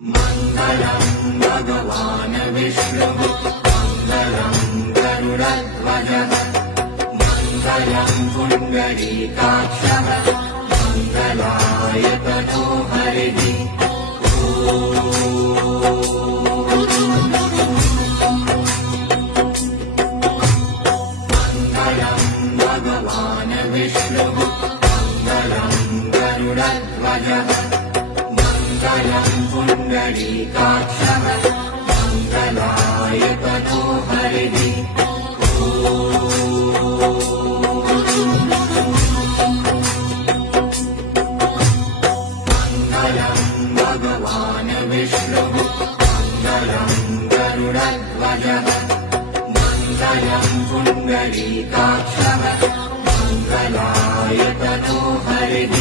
मङ्गलम् भगवान् विष्णुः मङ्गलम् गरुडध्वजः मङ्गलम् पुण्डरीकाक्षः मङ्गलाय तनो हरिः मङ्गलम् भगवान् विष्णुः मङ्गलम् गरुडध्वजः मङ्गलम् पुण्डरीकाक्षः मङ्गलाय तनो हरिः मङ्गलम् भगवान् विष्णुः मङ्गलम् गरुडध्वजः मङ्गलम् पुण्डरीकाक्षः मङ्गलाय तनो हरिः